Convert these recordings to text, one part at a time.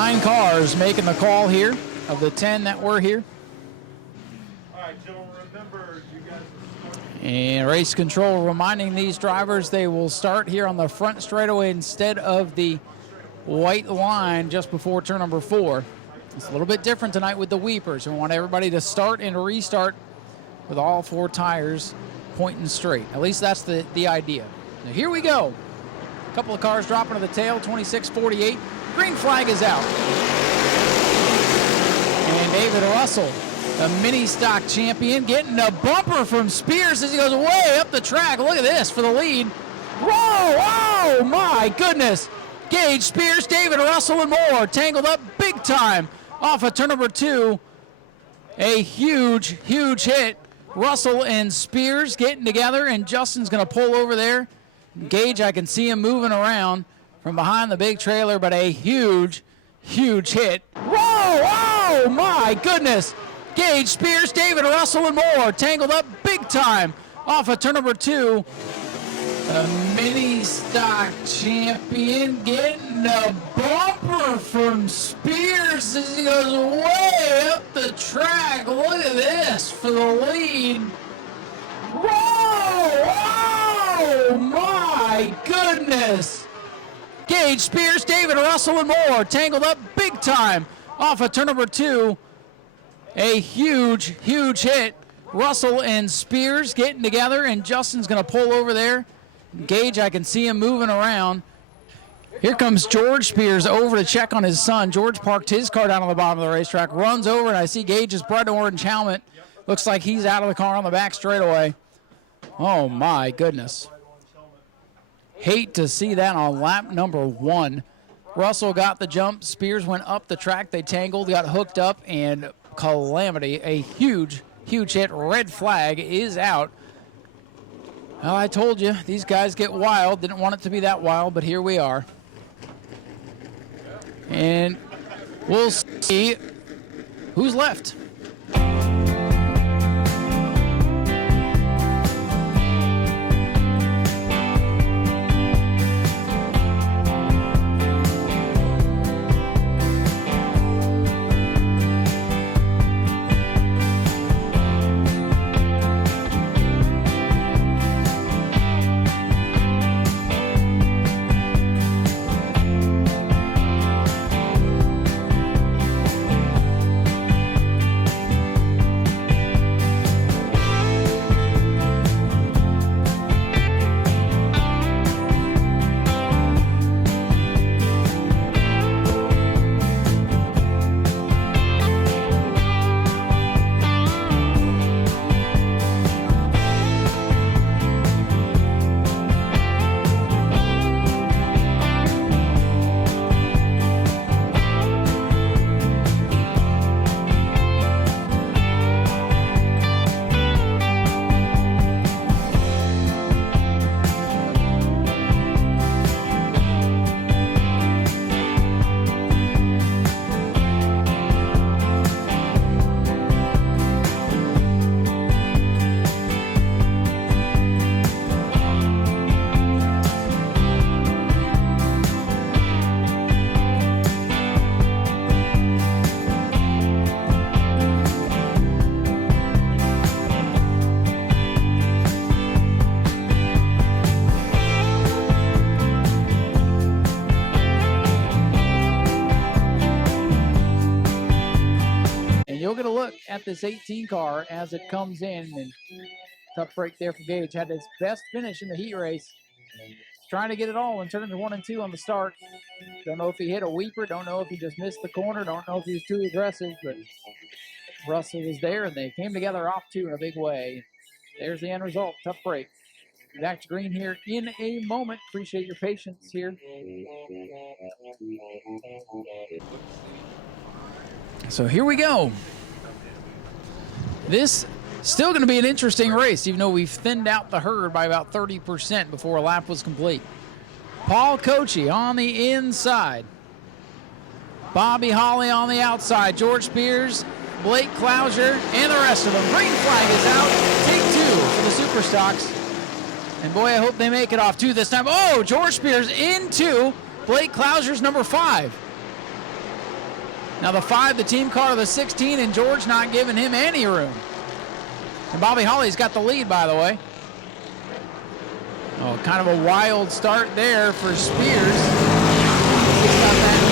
9 cars making the call here of the 10 that were here. All right, gentlemen, remember you guys are starting. And race control reminding these drivers they will start here on the front straightaway instead of the white line just before turn number 4. It's a little bit different tonight with the weepers. We want everybody to start and restart with all 4 tires pointing straight. At least that's the idea. Now here we go. A couple of cars dropping to the tail, 26-48. Green flag is out. And David Russell, the mini stock champion, getting a bumper from Spears as he goes way up the track. Look at this for the lead. Whoa, oh my goodness. Gage, Spears, David Russell, and more tangled up big time off of turn number 2. A huge, huge hit. Russell and Spears getting together, and Justin's going to pull over there. Gage, I can see him moving around from behind the big trailer, but a huge, huge hit. Whoa, oh my goodness. Gage, Spears, David Russell, and more tangled up big time off of turn number 2. The mini stock champion getting a bumper from Spears as he goes way up the track. Look at this for the lead. Whoa! Oh my goodness! Gage, Spears, David Russell, and more tangled up big time off of turn number 2. A huge, huge hit. Russell and Spears getting together, and Justin's going to pull over there. Gage, I can see him moving around. Here comes George Spears over to check on his son. George parked his car down on the bottom of the racetrack, runs over, and I see Gage's bright orange helmet. Looks like he's out of the car on the back straightaway. Oh, my goodness. Hate to see that on lap number 1. Russell got the jump. Spears went up the track. They tangled, got hooked up, and calamity. A huge, huge hit. Red flag is out. Well, I told you, these guys get wild. Didn't want it to be that wild, but here we are. And we'll see who's left. You'll get a look at this 18 car as it comes in, and tough break there for Gage. Had his best finish in the heat race. Trying to get it all in turns 1 and 2 on the start. Don't know if he hit a weeper. Don't know if he just missed the corner. Don't know if he was too aggressive, but Russell was there, and they came together off 2 in a big way. There's the end result. Tough break. Back to green here in a moment. Appreciate your patience here. So here we go. This still going to be an interesting race, even though we've thinned out the herd by about 30% before a lap was complete. Paul Kochi on the inside. Bobby Holly on the outside. George Spears, Blake Clouser, and the rest of them. Green flag is out. Take 2 for the Super Stocks. And boy, I hope they make it off 2 this time. Oh, George Spears in 2. Blake Clouser's number 5. Now the 5, the team car to the 16, and George not giving him any room. And Bobby Holly's got the lead, by the way. Oh, kind of a wild start there for Spears. He's got that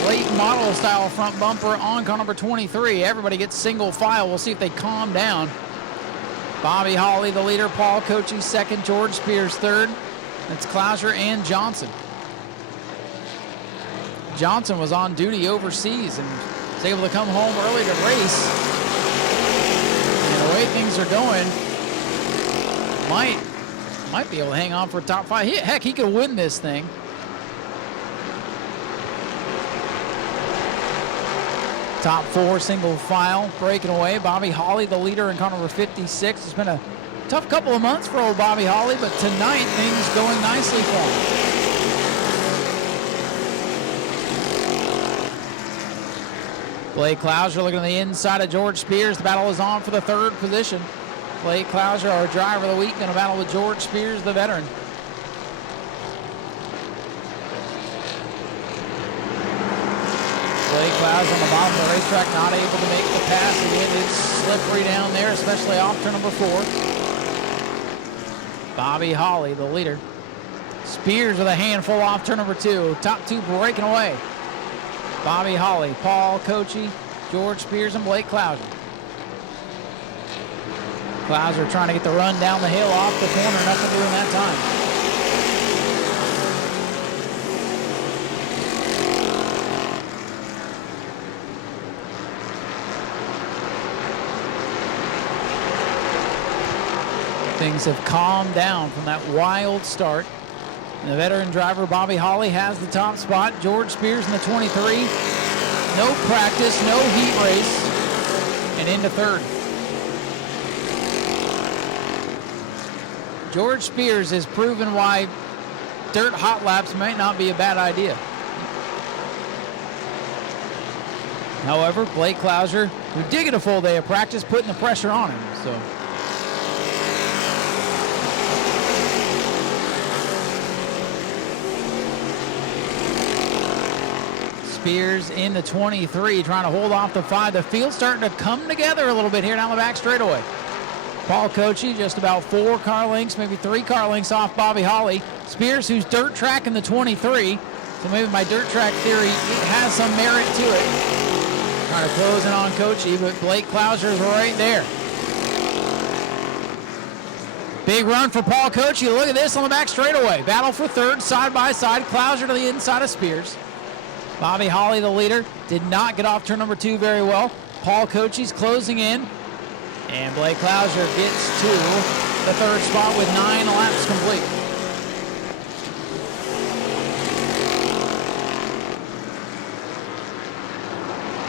new late model style front bumper on car number 23. Everybody gets single file. We'll see if they calm down. Bobby Holly, the leader. Paul Cochi, second. George Spears, third. That's Clouser and Johnson. Johnson was on duty overseas and was able to come home early to race. And the way things are going, might be able to hang on for a top 5. Heck, he could win this thing. Top 4 single file breaking away. Bobby Holly, the leader in car number 56. It's been a tough couple of months for old Bobby Holly, but tonight things going nicely for him. Blake Clouser looking on the inside of George Spears. The battle is on for the 3rd position. Blake Clouser, our driver of the week, going to battle with George Spears, the veteran. Blake Clouser on the bottom of the racetrack, not able to make the pass. Again, it's slippery down there, especially off turn number 4. Bobby Holly, the leader. Spears with a handful off turn number 2. Top 2 breaking away. Bobby Holly, Paul Cochi, George Spears, and Blake Clouser. Clouser trying to get the run down the hill off the corner, nothing doing that time. Things have calmed down from that wild start. And the veteran driver, Bobby Holly, has the top spot. George Spears in the 23. No practice, no heat race, and into 3rd. George Spears has proven why dirt hot laps might not be a bad idea. However, Blake Clouser, who did get a full day of practice, putting the pressure on him. So. Spears in the 23, trying to hold off the 5. The field's starting to come together a little bit here down the back straightaway. Paul Cochi just about 4 car lengths, maybe 3 car lengths off Bobby Holly. Spears, who's dirt track in the 23, so maybe my dirt track theory has some merit to it. Trying to close in on Cochi, but Blake Clouser is right there. Big run for Paul Cochi. Look at this on the back straightaway. Battle for 3rd, side by side. Clouser to the inside of Spears. Bobby Holly, the leader, did not get off turn number 2 very well. Paul Cochi's closing in. And Blake Clouser gets to the 3rd spot with 9 laps complete.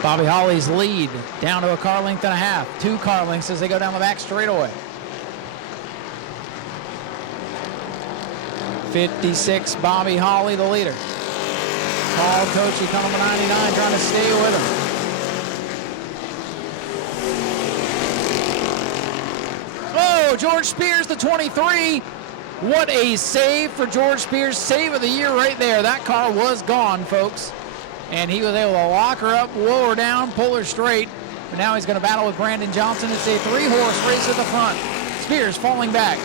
Bobby Holly's lead down to a car length and a half. 2 car lengths as they go down the back straightaway. 56, Bobby Holly, the leader. Paul Cochi, car number 99, trying to stay with him. Oh, George Spears, the 23. What a save for George Spears. Save of the year right there. That car was gone, folks. And he was able to lock her up, blow her down, pull her straight. But now he's going to battle with Brandon Johnson. It's a 3-horse race at the front. Spears falling back.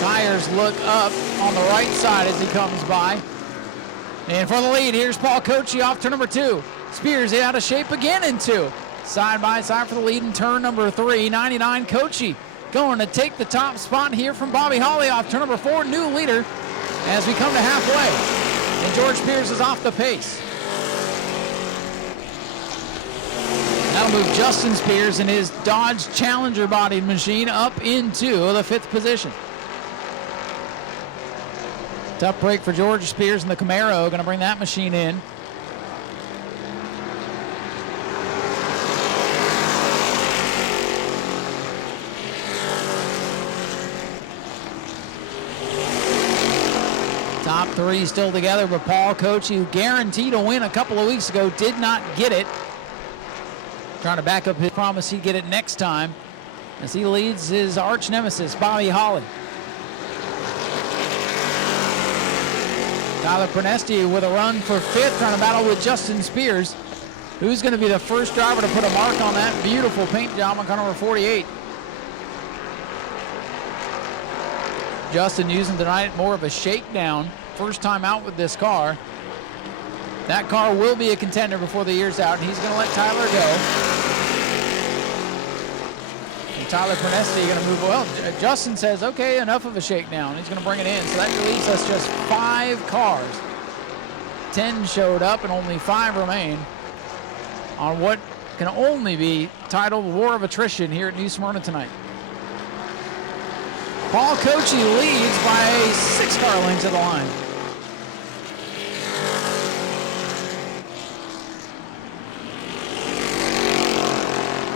Tires look up on the right side as he comes by. And for the lead, here's Paul Cochi off turn number 2. Spears out of shape again in 2. Side by side for the lead in turn number 3. 99 Cochi going to take the top spot here from Bobby Holly off turn number 4. New leader as we come to halfway. And George Spears is off the pace. That'll move Justin Spears and his Dodge Challenger bodied machine up into the 5th position. Tough break for George Spears and the Camaro. Going to bring that machine in. Top 3 still together, but Paul Cochi, who guaranteed a win a couple of weeks ago, did not get it. Trying to back up his promise he'd get it next time as he leads his arch nemesis, Bobby Holly. Tyler Pernesti with a run for 5th, trying to battle with Justin Spears. Who's going to be the first driver to put a mark on that beautiful paint job on car number 48? Justin using tonight more of a shakedown. First time out with this car. That car will be a contender before the year's out, and he's going to let Tyler go. And Tyler Pernesti going to move well. Justin says, okay, enough of a shakedown. He's going to bring it in. So that leaves us just 5 cars. 10 showed up and only 5 remain on what can only be titled War of Attrition here at New Smyrna tonight. Paul Cochi leads by 6 car lengths at the line.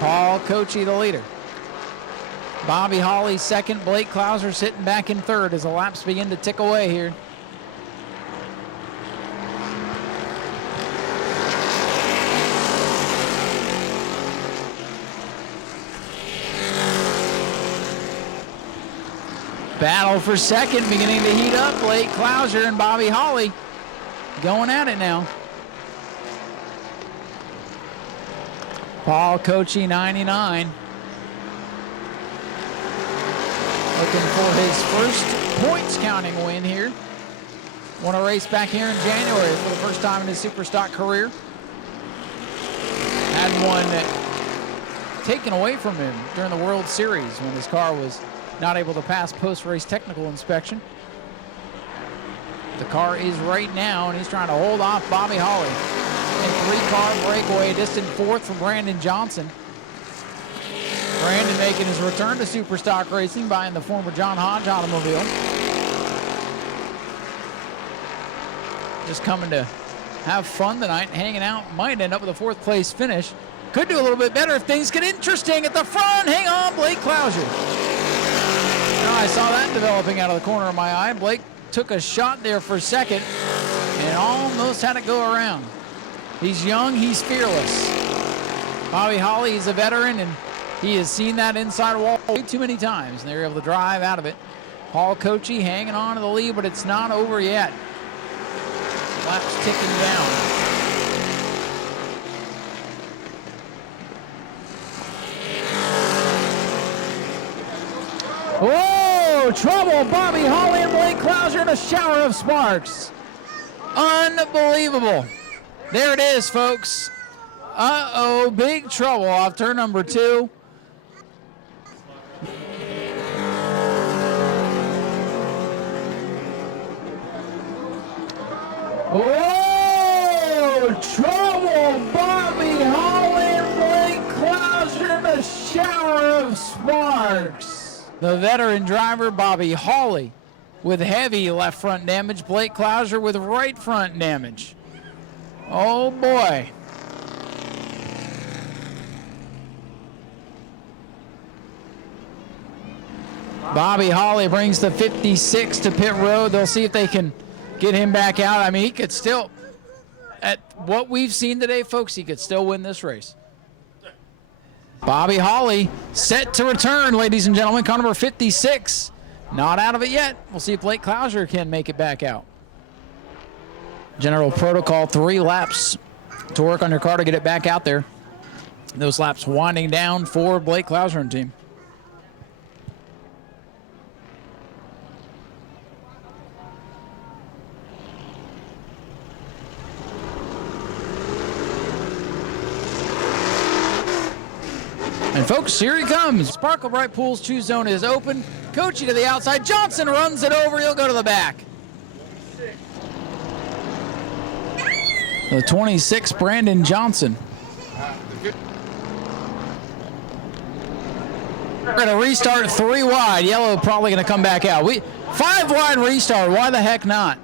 Paul Cochi the leader. Bobby Holly second. Blake Klauser sitting back in third as the laps begin to tick away here. Battle for second beginning to heat up. Blake Klauser and Bobby Holly going at it now. Paul Cochi 99. Looking for his first points counting win here. Won a race back here in January for the first time in his Superstock career. Had one taken away from him during the World Series when his car was not able to pass post-race technical inspection. The car is right now, and he's trying to hold off Bobby Holly. In 3-car breakaway, distant 4th from Brandon Johnson. Brandon making his return to Superstock racing, buying the former John Hodge automobile. Just coming to have fun tonight, hanging out. Might end up with a 4th place finish. Could do a little bit better if things get interesting at the front. Hang on, Blake Klauser. Now I saw that developing out of the corner of my eye. Blake took a shot there for second and almost had it go around. He's young, he's fearless. Bobby Holly, he's a veteran, and he has seen that inside wall way too many times, and they're able to drive out of it. Paul Cochi hanging on to the lead, but it's not over yet. Laps ticking down. Whoa, trouble. Bobby Holly and Blake Klauser in a shower of sparks. Unbelievable. There it is, folks. Uh-oh, big trouble off turn number 2. Whoa, trouble. Bobby Holly and Blake Klauser in a shower of sparks. The veteran driver, Bobby Holly, with heavy left front damage. Blake Klauser with right front damage. Oh boy. Bobby Holly brings the 56 to pit road. They'll see if they can get him back out. I mean, he could still, at what we've seen today, folks, he could still win this race. Bobby Holly set to return, ladies and gentlemen. Car number 56. Not out of it yet. We'll see if Blake Klauser can make it back out. General protocol, 3 laps to work on your car to get it back out there. Those laps winding down for Blake Klauser and team. And folks, here he comes. Sparkle Bright Pools choose zone is open. Cochi to the outside. Johnson runs it over. He'll go to the back. The 26, Brandon Johnson. We're going to restart 3 wide. Yellow probably going to come back out. 5 wide restart. Why the heck not?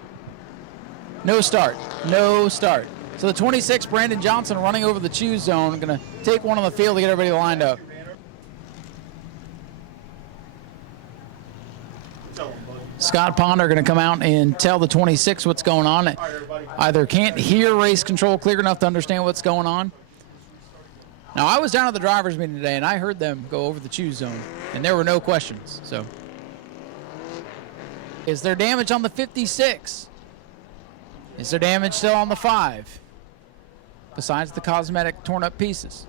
No start. No start. So the 26, Brandon Johnson, running over the choose zone. Going to take one on the field to get everybody lined up. Scott Ponder going to come out and tell the 26 what's going on. Either can't hear race control clear enough to understand what's going on. Now, I was down at the driver's meeting today, and I heard them go over the choose zone, and there were no questions. So, is there damage on the 56? Is there damage still on the 5? Besides the cosmetic torn up pieces.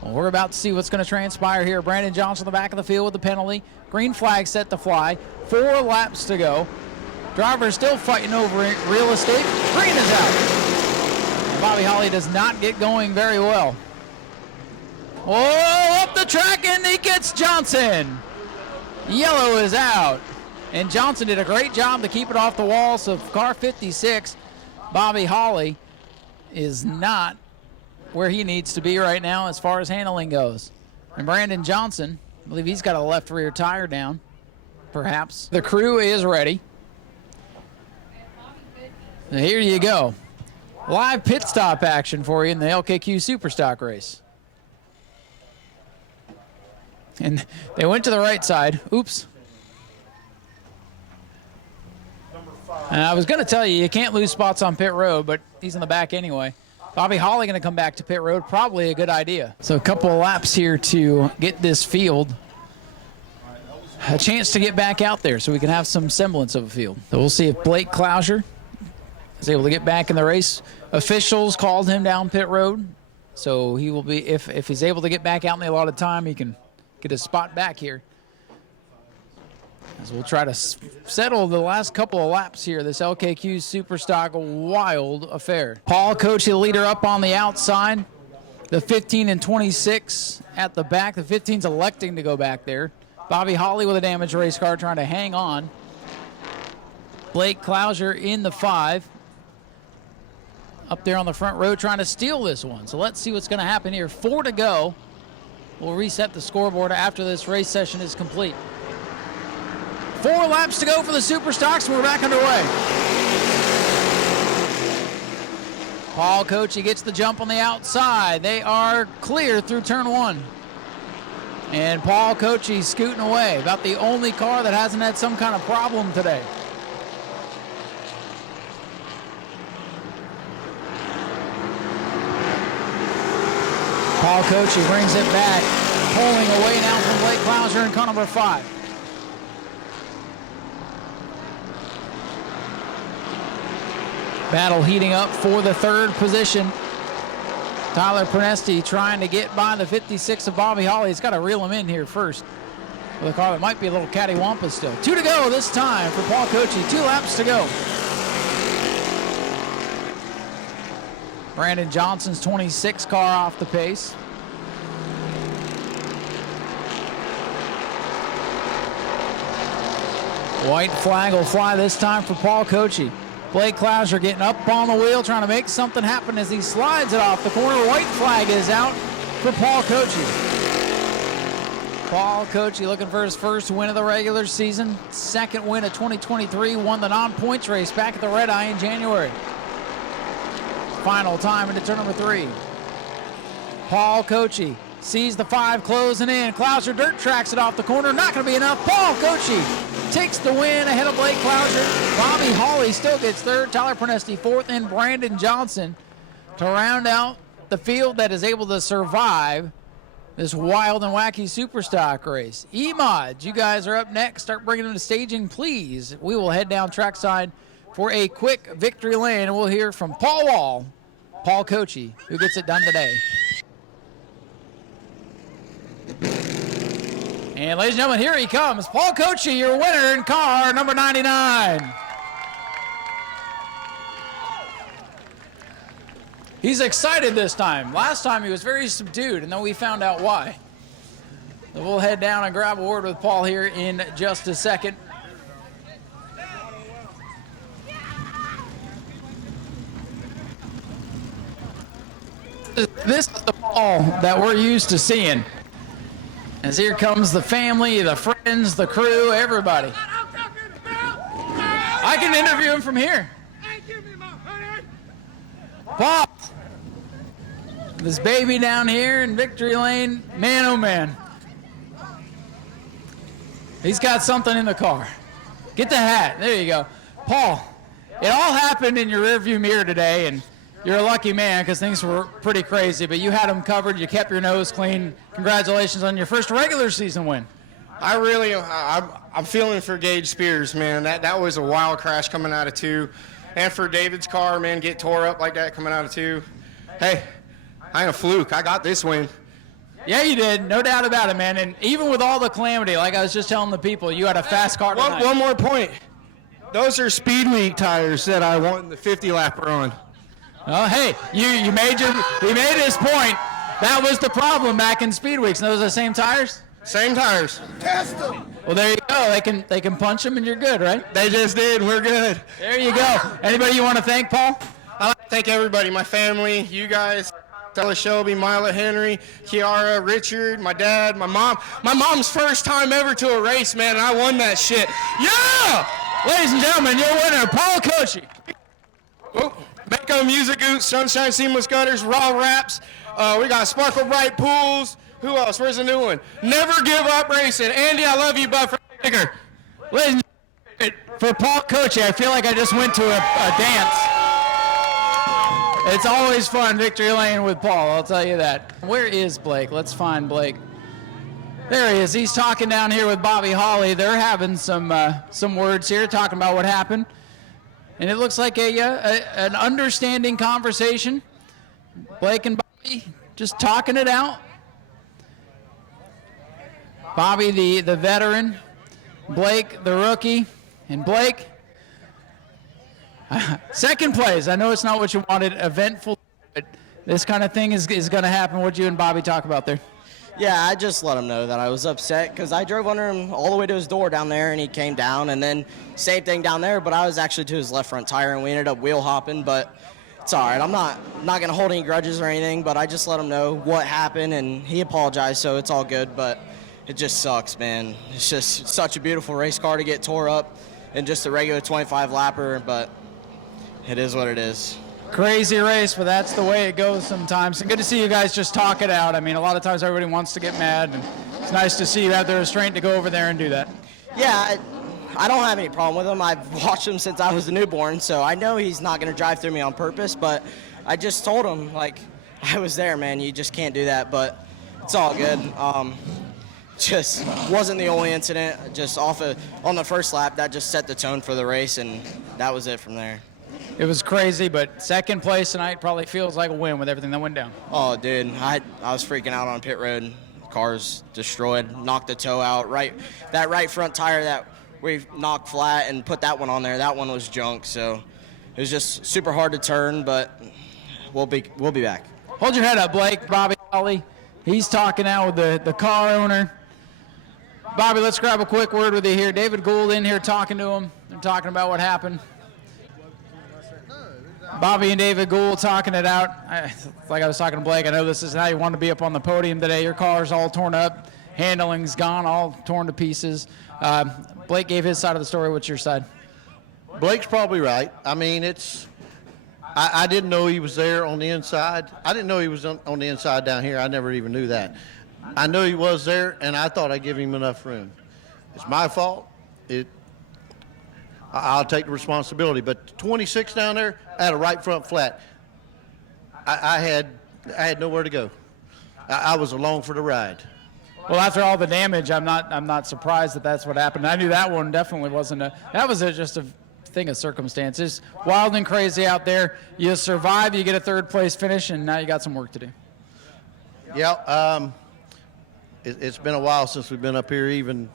Well, we're about to see what's going to transpire here. Brandon Johnson in the back of the field with the penalty. Green flag set to fly. 4 laps to go. Driver still fighting over real estate. Green is out. And Bobby Holly does not get going very well. Oh, up the track, and he gets Johnson. Yellow is out. And Johnson did a great job to keep it off the wall. So car 56, Bobby Holly, is not where he needs to be right now as far as handling goes. And Brandon Johnson, I believe he's got a left rear tire down, perhaps. The crew is ready. So here you go. Live pit stop action for you in the LKQ Superstock race. And they went to the right side. Oops. And I was going to tell you, you can't lose spots on pit road, but he's in the back anyway. Bobby Holly going to come back to pit road, probably a good idea. So a couple of laps here to get this field a chance to get back out there so we can have some semblance of a field. So we'll see if Blake Clouser is able to get back in the race. Officials called him down pit road, so he will be, if he's able to get back out in the allotted time, he can get his spot back here. As we'll try to settle the last couple of laps here, this LKQ Superstock wild affair. Paul Coach, the leader, up on the outside. The 15 and 26 at the back. The 15's electing to go back there. Bobby Holly with a damaged race car trying to hang on. Blake Clouser in the 5. Up there on the front row trying to steal this one. So let's see what's going to happen here. 4 to go. We'll reset the scoreboard after this race session is complete. 4 laps to go for the Superstocks, and we're back underway. Paul Coachy gets the jump on the outside. They are clear through turn 1. And Paul Coachy scooting away. About the only car that hasn't had some kind of problem today. Paul Coachy brings it back, pulling away now from Blake Clouser in car number 5. Battle heating up for the 3rd position. Tyler Pernesti trying to get by the 56 of Bobby Holly. He's got to reel him in here first with a car that might be a little cattywampus still. 2 to go this time for Paul Coachy. 2 laps to go. Brandon Johnson's 26 car off the pace. White flag will fly this time for Paul Coachy. Blake Clouser getting up on the wheel, trying to make something happen as he slides it off the corner. White flag is out for Paul Coachy. Paul Coachy looking for his first win of the regular season. 2nd win of 2023, won the non-points race back at the Red Eye in January. Final time into turn number 3. Paul Coachy sees the 5 closing in. Clouser dirt tracks it off the corner. Not going to be enough. Paul Coachy takes the win ahead of Blake Clouser. Bobby Holly still gets 3rd. Tyler Pernesti 4th, and Brandon Johnson to round out the field that is able to survive this wild and wacky Superstock race. E-Mods, you guys are up next. Start bringing them to staging, please. We will head down trackside for a quick victory lane, and we'll hear from Paul Wall, Paul Coachy, who gets it done today. And ladies and gentlemen, here he comes. Paul Coachy, your winner in car number 99. He's excited this time. Last time he was very subdued, and then we found out why. So we'll head down and grab a word with Paul here in just a second. This is the Paul that we're used to seeing. As here comes the family, the friends, the crew, everybody. I can interview him from here. Paul, this baby down here in Victory Lane, man oh man. He's got something in the car. Get the hat, there you go. Paul, it all happened in your rearview mirror today, and you're a lucky man because things were pretty crazy, but you had them covered. You kept your nose clean. Congratulations on your first regular season win. I really, I'm feeling for Gage Spears, man. That was a wild crash coming out of 2. And for David's car, man, get tore up like that coming out of 2. Hey, I ain't a fluke. I got this win. Yeah, you did. No doubt about it, man. And even with all the calamity, like I was just telling the people, you had a fast car tonight. One more point. Those are Speed Week tires that I won the 50-lapper on. Oh, hey, you made his point. That was the problem back in Speed Weeks. And those are the same tires? Same tires. Test them. Well, there you go. They can punch them and you're good, right? They just did. We're good. There you go. Anybody you want to thank, Paul? I'd like to thank everybody, my family, you guys, Stella Shelby, Mila Henry, Kiara, Richard, my dad, my mom. My mom's first time ever to a race, man, and I won that shit. Yeah! Ladies and gentlemen, your winner, Paul Kochi. Oh, Mako Music Oots, Sunshine Seamless Gutters, Raw Wraps. We got Sparkle Bright Pools. Who else? Where's the new one? Never Give Up Racing. Andy, I love you, bud. Ladies and gentlemen, for Paul Kochi, I feel like I just went to a dance. It's always fun, Victory Lane with Paul, I'll tell you that. Where is Blake? Let's find Blake. There he is. He's talking down here with Bobby Holly. They're having some words here, talking about what happened. And it looks like an understanding conversation. Blake and Bobby just talking it out. Bobby, the veteran. Blake, the rookie. And Blake, second place. I know it's not what you wanted, eventful, but this kind of thing is going to happen. What'd you and Bobby talk about there? Yeah, I just let him know that I was upset because I drove under him all the way to his door down there, and he came down, and then same thing down there, but I was actually to his left front tire, and we ended up wheel hopping, but it's all right. I'm not going to hold any grudges or anything, but I just let him know what happened, and he apologized, so it's all good, but it just sucks, man. It's just such a beautiful race car to get tore up in just a regular 25-lapper, but it is what it is. Crazy race, but that's the way it goes sometimes. And good to see you guys just talk it out. I mean, a lot of times everybody wants to get mad, and it's nice to see you have the restraint to go over there and do that. Yeah, I don't have any problem with him. I've watched him since I was a newborn, so I know he's not going to drive through me on purpose, but I just told him, like, I was there, man. You just can't do that, but it's all good. Just wasn't the only incident. Just on the first lap, that just set the tone for the race, and that was it from there. It was crazy, but second place tonight probably feels like a win with everything that went down. Oh, dude, I was freaking out on pit road. Car's destroyed, knocked the toe out. That right front tire that we knocked flat and put that one on there, that one was junk. So it was just super hard to turn, but we'll be back. Hold your head up, Blake. Bobby Holly, he's talking now with the car owner. Bobby, let's grab a quick word with you here. David Gould in here talking to him. They're talking about what happened. Bobby and David Gould talking it out. Like I was talking to Blake, I know this is how you want to be up on the podium today. Your car's all torn up. Handling's gone, all torn to pieces. Blake gave his side of the story. What's your side? Blake's probably right. I mean, I didn't know he was there on the inside. I didn't know he was on the inside down here. I never even knew that. I knew he was there, and I thought I'd give him enough room. It's my fault. I'll take the responsibility. But 26 down there, I had a right front flat. I had nowhere to go. I was along for the ride. Well, after all the damage, I'm not surprised that that's what happened. I knew that one definitely wasn't just a thing of circumstances. Wild and crazy out there. You survive, you get a third place finish, and now you got some work to do. Yeah, it's been a while since we've been up here, even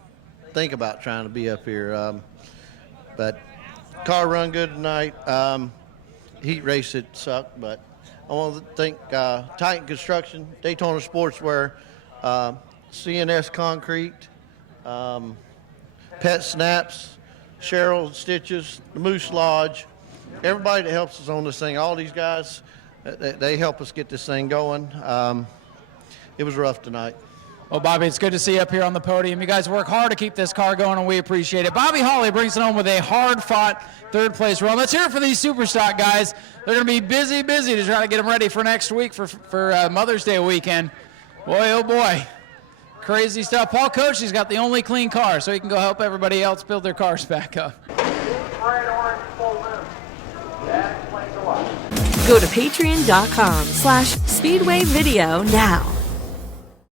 think about trying to be up here. But car run good tonight. Heat race, it sucked, but I want to thank Titan Construction, Daytona Sportswear, CNS Concrete, Pet Snaps, Cheryl Stitches, the Moose Lodge, everybody that helps us on this thing. All these guys, they help us get this thing going. It was rough tonight. Well, Bobby, it's good to see you up here on the podium. You guys work hard to keep this car going, and we appreciate it. Bobby Holly brings it home with a hard-fought third-place run. Let's hear it for these Superstock guys. They're going to be busy to try to get them ready for next week for Mother's Day weekend. Boy, oh boy. Crazy stuff. Paul Kochi's got the only clean car, so he can go help everybody else build their cars back up. Go to patreon.com/Speedway Video now.